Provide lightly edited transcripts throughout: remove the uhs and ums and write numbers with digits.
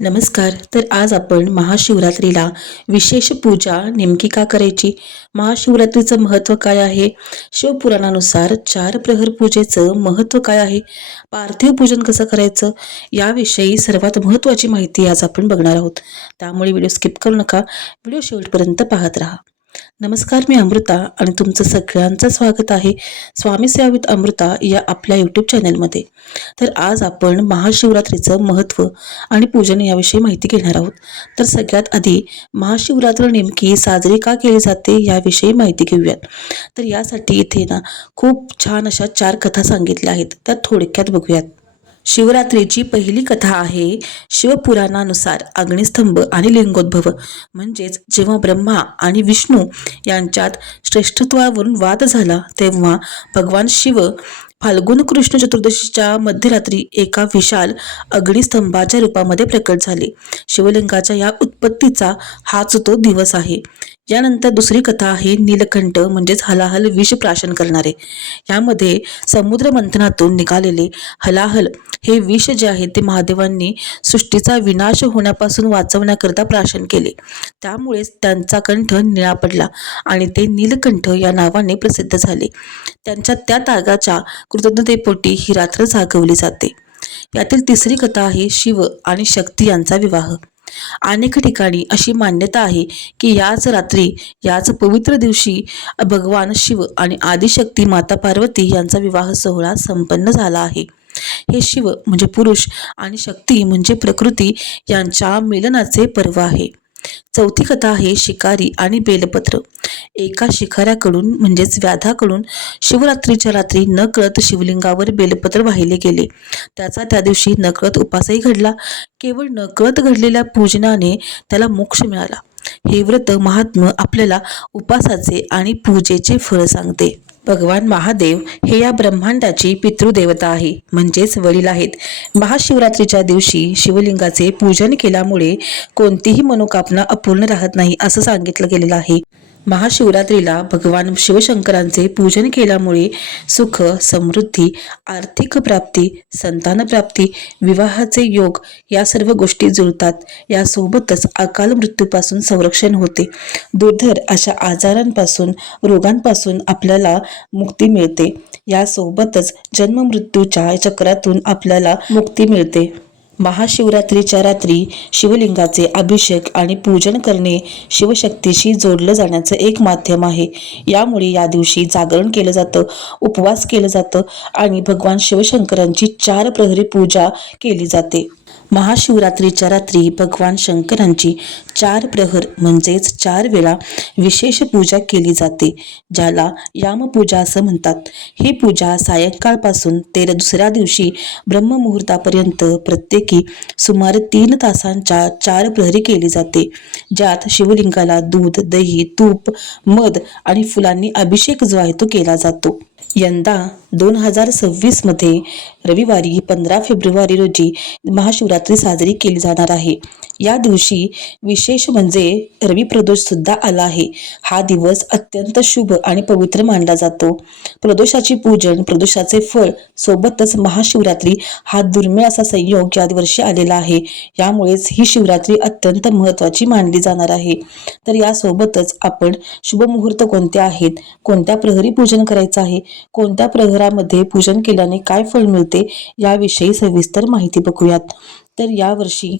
नमस्कार. तर आज आपण महाशिवरात्रीला विशेष पूजा नेमकी का करायची? महाशिवरात्रीचं महत्त्व काय आहे? शिवपुराणानुसार 4 प्रहर पूजेचं महत्त्व काय आहे? पार्थिव पूजन कसं करायचं? याविषयी सर्वात महत्त्वाची माहिती आज आपण बघणार आहोत. त्यामुळे व्हिडिओ स्किप करू नका. व्हिडिओ शेवटपर्यंत पाहत राहा. नमस्कार, मी अमृता आणि तुमचं सगळ्यांचं स्वागत आहे स्वामी सेवा विथ अमृता या आपल्या यूट्यूब चॅनलमध्ये. तर आज आपण महाशिवरात्रीचं महत्त्व आणि पूजन याविषयी माहिती घेणार आहोत. तर सगळ्यात आधी महाशिवरात्र नेमकी साजरी का केली जाते याविषयी माहिती घेऊयात. तर यासाठी इथे खूप छान अशा 4 कथा सांगितल्या आहेत, त्या थोडक्यात बघूयात. शिवरात्रीची पहिली कथा आहे शिवपुराणानुसार अग्निस्तंभ आणि लिंगोद्भव. म्हणजेच जेव्हा ब्रह्मा आणि विष्णू यांच्यात श्रेष्ठत्वावरून वाद झाला तेव्हा भगवान शिव फाल्गुन कृष्ण चतुर्दशीच्या मध्यरात्री एका विशाल अग्निस्तंभाच्या रूपामध्ये प्रकट झाले. शिवलिंगाच्या या उत्पत्तीचा हाच तो दिवस आहे. यानंतर दुसरी कथा आहे नीलकंठ, म्हणजेच हलाहल विष प्राशन करणारे. यामध्ये समुद्र मंथनातून निघालेले हलाहल हे विष जे आहे ते महादेवांनी सृष्टीचा विनाश होण्यापासून वाचवण्याकरता प्राशन केले. त्यामुळेच त्यांचा कंठ निळा पडला आणि ते नीलकंठ या नावाने प्रसिद्ध झाले. त्यांच्या त्या त्यागाच्या कृतज्ञतेपोटी ही रात्र जागवली जाते. यातील तिसरी कथा आहे शिव आणि शक्ती यांचा विवाह. अनेक ठिकाणी अशी मान्यता आहे की याच रात्री, याच पवित्र दिवशी भगवान शिव आणि आदिशक्ती माता पार्वती यांचा विवाह सोहळा संपन्न झाला आहे. हे शिव म्हणजे पुरुष आणि शक्ती म्हणजे प्रकृती यांच्या मिलनाचे पर्व आहे. चौथी कथा आहे शिकारी आणि बेलपत्र. एका शिकाऱ्याकडून म्हणजेच व्याधाकडून शिवरात्रीच्या रात्री नकळत शिवलिंगावर बेलपत्र वाहिले गेले. त्याचा त्या दिवशी नकळत उपासही घडला. केवळ नकळत घडलेल्या पूजनाने त्याला मोक्ष मिळाला. हे व्रत महात्म्य आपल्याला उपासाचे आणि पूजेचे फळ सांगते. भगवान महादेव हे या ब्रह्मांडाची पितृदेवता आहे, म्हणजेच वडील आहेत. महाशिवरात्रीच्या दिवशी शिवलिंगाचे पूजन केल्यामुळे कोणतीही मनोकामना अपूर्ण राहत नाही असं सांगितलं गेलेलं आहे. महाशिवरात्रीला भगवान शिवशंकरांचे पूजन केल्यामुळे सुख, समृद्धी, आर्थिक प्राप्ती, संतान प्राप्ती, विवाहाचे योग या सर्व गोष्टी जुळतात. यासोबतच अकाल मृत्यूपासून संरक्षण होते. दुर्धर अशा आजारांपासून, रोगांपासून आपल्याला मुक्ती मिळते. यासोबतच जन्म मृत्यूच्या चक्रातून आपल्याला मुक्ती मिळते. महाशिवरात्रीच्या रात्री शिवलिंगाचे अभिषेक आणि पूजन करणे शिवशक्तीशी जोडलं जाण्याचं एक माध्यम आहे. यामुळे या दिवशी जागरण केलं जातं, उपवास केलं जातं आणि भगवान शिवशंकरांची 4 प्रहरी पूजा केली जाते. महाशिवरात्रीच्या रात्री भगवान शंकरांची 4 प्रहर म्हणजेच 4 वेळा विशेष पूजा केली जाते, ज्याला यामपूजा असं म्हणतात. ही पूजा सायंकाळपासून ते दुसऱ्या दिवशी ब्रह्ममुहूर्तापर्यंत प्रत्येकी सुमारे 3 तासांच्या 4 प्रहरी केली जाते, ज्यात शिवलिंगाला दूध, दही, तूप, मध आणि फुलांनी अभिषेक जो आहे तो केला जातो. यंदा 2026 मध्ये रविवारी 15 फेब्रुवारी रोजी महाशिवरात्री साजरी केली जाणार आहे. या दिवशी विशेष म्हणजे रवी प्रदोष सुद्धा आला आहे. हा दिवस अत्यंत शुभ आणि पवित्र मानला जातो. प्रदोषाची पूजन, प्रदोषाचे फळ सोबतच महाशिवरात्री हा दुर्मिळ असा संयोग या वर्षी आलेला आहे. यामुळेच ही शिवरात्री अत्यंत महत्त्वाची मानली जाणार आहे. तर यासोबतच आपण शुभ मुहूर्त कोणते आहेत, कोणत्या प्रहरी पूजन करायचं आहे, कोणत्या प्रहरामध्ये पूजन केल्याने काय फळ मिळते याविषयी सविस्तर माहिती बघूयात. तर यावर्षी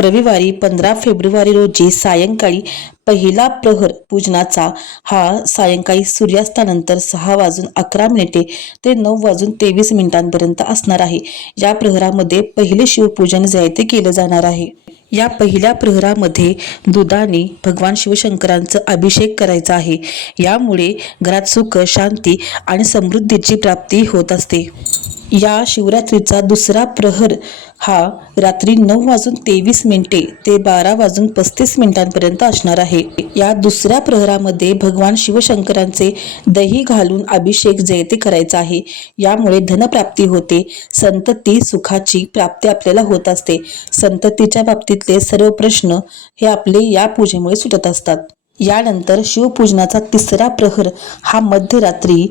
रविवारी 15 फेब्रुवारी रोजी सायंकाळी पहिला प्रहर पूजनाचा हा सायंकाळी सूर्यास्तानंतर 6:11 ते 9:23 असणार आहे. या प्रहरामध्ये पहिले शिवपूजन जे आहे ते केलं जाणार आहे. या पहिल्या प्रहरामध्ये दुधाने भगवान शिवशंकरांचं अभिषेक करायचा आहे. यामुळे घरात सुख, शांती आणि समृद्धीची प्राप्ती होत असते. या शिवरात्रीचा दुसरा प्रहर हा रात्री 9:23 ते 12:35 असणार आहे. या दुसऱ्या प्रहरामध्ये भगवान शिवशंकरांचे दही घालून अभिषेक जे ते करायचा आहे. यामुळे धनप्राप्ती होते, संतती सुखाची प्राप्ती आपल्याला होत असते. संततीच्या बाबतीतले सर्व प्रश्न हे आपले या पूजेमुळे सुटत असतात. यानंतर शिवपूजनाचा तिसरा प्रहर हा मध्यरात्री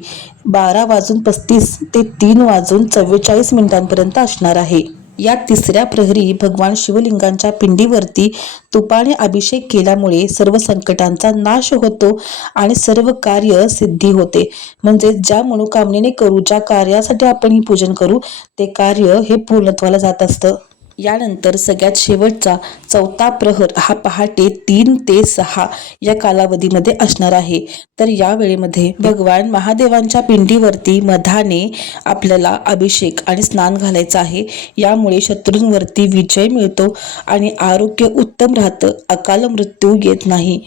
12:35 ते 3:44 असणार आहे. या तिसऱ्या प्रहरी भगवान शिवलिंगांच्या पिंडीवरती तुपाने अभिषेक केल्यामुळे सर्व संकटांचा नाश होतो आणि सर्व कार्य सिद्धी होते. म्हणजे ज्या मनोकामनेने करू, ज्या कार्यासाठी आपण ही पूजन करू, ते कार्य हे पूर्णत्वाला जात असतं. यानंतर सगळ्यात शेवटचा चौथा प्रहर हा पहाटे 3 ते 6 या कालावधीमध्ये असणार आहे. तर या वेळेमध्ये भगवान महादेवांच्या पिंडीवरती मधाने आपल्याला अभिषेक आणि स्नान घालायचं आहे. यामुळे शत्रूंवरती विजय मिळतो आणि आरोग्य उत्तम राहतं, अकाल मृत्यू येत नाही.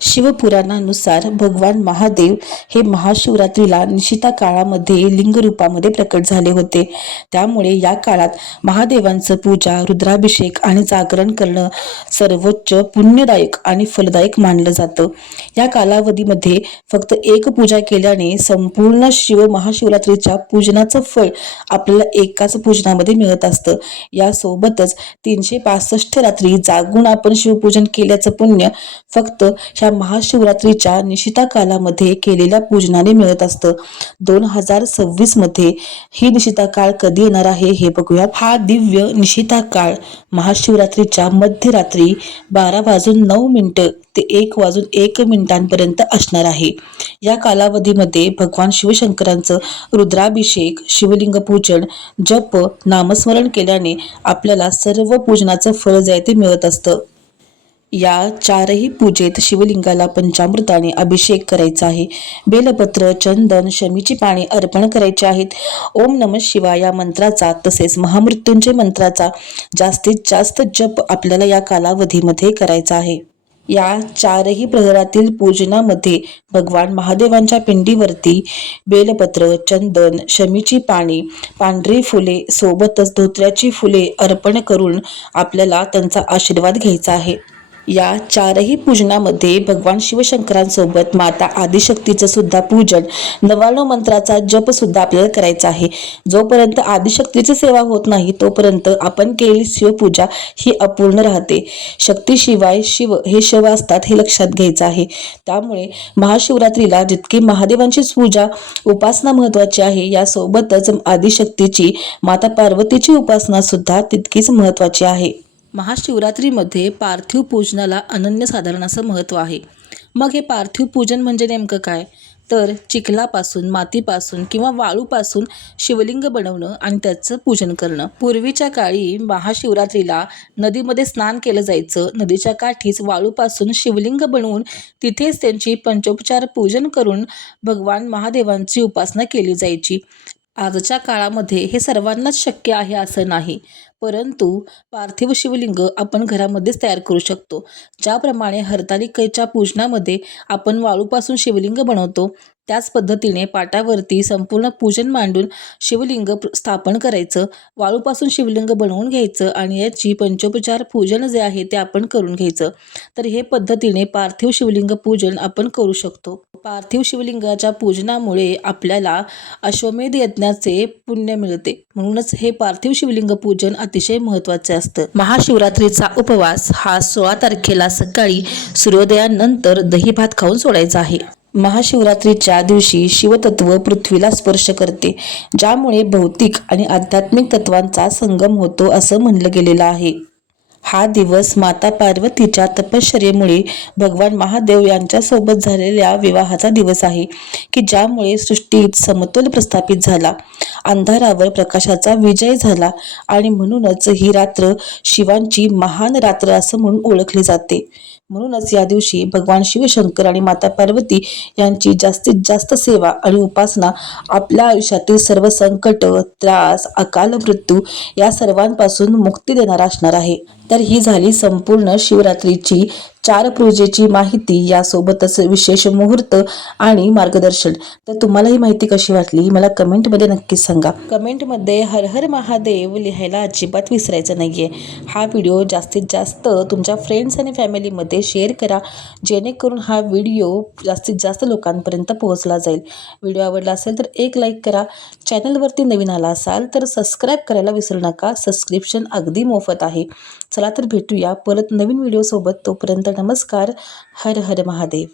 शिवपुराणानुसार भगवान महादेव हे महाशिवरात्रीला निशिता काळामध्ये लिंग रूपामध्ये प्रकट झाले होते. त्यामुळे या काळात महादेवांचं पूजा, रुद्राभिषेक आणि जागरण करणं सर्वोच्च पुण्यदायक आणि फलदायक मानलं जातं. या कालावधीमध्ये फक्त एक पूजा केल्याने संपूर्ण महाशिवरात्रीच्या पूजनाचं फळ आपल्याला एकाच पूजनामध्ये मिळत असतं. यासोबतच 365 रात्री जागून आपण शिवपूजन केल्याचं पुण्य फक्त ह्या महाशिवरात्रीच्या निशिता कालामध्ये केलेल्या पूजनाने मिळत असतं. 2026 मध्ये ही निशिता काळ कधी येणार आहे हे बघूयात. हा दिव्य निशिता काळ महाशिवरात्रीच्या मध्यरात्री 12:09 ते 1:01 असणार आहे. या कालावधीमध्ये भगवान शिवशंकरांचं रुद्राभिषेक, शिवलिंग पूजन, जप, नामस्मरण केल्याने आपल्याला सर्व पूजनाचं फळ जे आहे ते मिळत असतं. या चारही पूजेत शिवलिंगाला पंचामृताने अभिषेक करायचा आहे. बेलपत्र, चंदन, शमीची पाने अर्पण करायची आहेत. ओम नमः शिवाय या मंत्राचा तसेच महामृत्युंजय मंत्राचा जास्तीत जास्त जप आपल्याला या कालावधीमध्ये करायचा आहे. या चारही प्रहरातील पूजनामध्ये भगवान महादेवांच्या पिंडीवरती बेलपत्र, चंदन, शमीची पाने, पांढरी फुले सोबतच धोत्र्याची फुले अर्पण करून आपल्याला त्यांचा आशीर्वाद घ्यायचा आहे. या चारही पूजनामध्ये भगवान शिवशंकरांसोबत माता आदिशक्तीचं सुद्धा पूजन, 99 मंत्राचा जप सुद्धा आपल्याला करायचा आहे. जोपर्यंत आदिशक्तीची सेवा होत नाही तोपर्यंत आपण केलेली शिवपूजा ही अपूर्ण राहते. शक्तीशिवाय शिव हे शिव असतात हे लक्षात घ्यायचं आहे. त्यामुळे महाशिवरात्रीला जितकी महादेवांची पूजा, उपासना महत्वाची आहे, यासोबतच आदिशक्तीची, माता पार्वतीची उपासना सुद्धा तितकीच महत्वाची आहे. महाशिवरात्रीमध्ये पार्थिव पूजनाला अनन्यसाधारण असं महत्त्व आहे. मग हे पार्थिव पूजन म्हणजे नेमकं काय? तर चिखलापासून, मातीपासून किंवा वाळूपासून शिवलिंग बनवणं आणि त्याचं पूजन करणं. पूर्वीच्या काळी महाशिवरात्रीला नदीमध्ये स्नान केलं जायचं. नदीच्या काठीच वाळूपासून शिवलिंग बनवून तिथेच त्यांची पंचोपचार पूजन करून भगवान महादेवांची उपासना केली जायची. आजच्या काळामध्ये हे सर्वांनाच शक्य आहे असं नाही, परंतु पार्थिव शिवलिंग आपण घरामध्येच तयार करू शकतो. ज्याप्रमाणे हरतालिकेच्या पूजनामध्ये आपण वाळूपासून शिवलिंग बनवतो, त्याच पद्धतीने पाटावरती संपूर्ण पूजन मांडून शिवलिंग स्थापन करायचं, वाळूपासून शिवलिंग बनवून घ्यायचं आणि याची पंचोपचार पूजन जे आहे ते आपण करून घ्यायचं. तर हे पद्धतीने पार्थिव शिवलिंग पूजन आपण करू शकतो. पार्थिव शिवलिंगाच्या पूजनामुळे आपल्याला अश्वमेध यज्ञाचे पुण्य मिळते. म्हणूनच हे पार्थिव शिवलिंग पूजन अतिशय महत्त्वाचे असतं. महाशिवरात्रीचा उपवास हा 16 तारखेला सकाळी सूर्योदयानंतर दही भात खाऊन सोडायचा आहे. महाशिवरात्रीच्या दिवशी शिवतत्व पृथ्वीला स्पर्श करते, ज्यामुळे भौतिक आणि आध्यात्मिक तत्वांचा संगम होतो असं म्हणलं गेलेलं आहे. हा दिवस माता पार्वतीच्या तपश्चर्येमुळे भगवान महादेव यांच्यासोबत झालेल्या विवाहाचा दिवस आहे, की ज्यामुळे सृष्टीत समतोल प्रस्थापित झाला, अंधारावर प्रकाशाचा विजय झाला आणि म्हणूनच ही रात्र शिवांची महान रात्र असं म्हणून ओळखली जाते. म्हणूनच या दिवशी भगवान शिवशंकर आणि माता पार्वती यांची जास्तीत जास्त सेवा आणि उपासना आपल्या आयुष्यातील सर्व संकट, त्रास, अकाल मृत्यू या सर्वांपासून मुक्ती देणारा असणार आहे. तर ही झाली संपूर्ण शिवरात्रीची 4 पूजेची माहिती, यासोबतच विशेष मुहूर्त आणि मार्गदर्शन. तर तुम्हाला ही माहिती कशी वाटली मला कमेंटमध्ये नक्कीच सांगा. कमेंटमध्ये हर हर महादेव लिहायला अजिबात विसरायचं नाहीये. हा व्हिडिओ जास्तीत जास्त तुमच्या फ्रेंड्स आणि फॅमिलीमध्ये शेअर करा, जेणेकरून हा व्हिडिओ जास्तीत जास्त लोकांपर्यंत पोहोचला जाईल. व्हिडिओ आवडला असेल तर एक लाईक करा. चॅनलवरती नवीन आला असाल तर सबस्क्राईब करायला विसरू नका. सबस्क्रिप्शन अगदी मोफत आहे. चला तर भेटूया परत नवीन व्हिडिओ सोबत. तोपर्यंत नमस्कार. हर हर महादेव.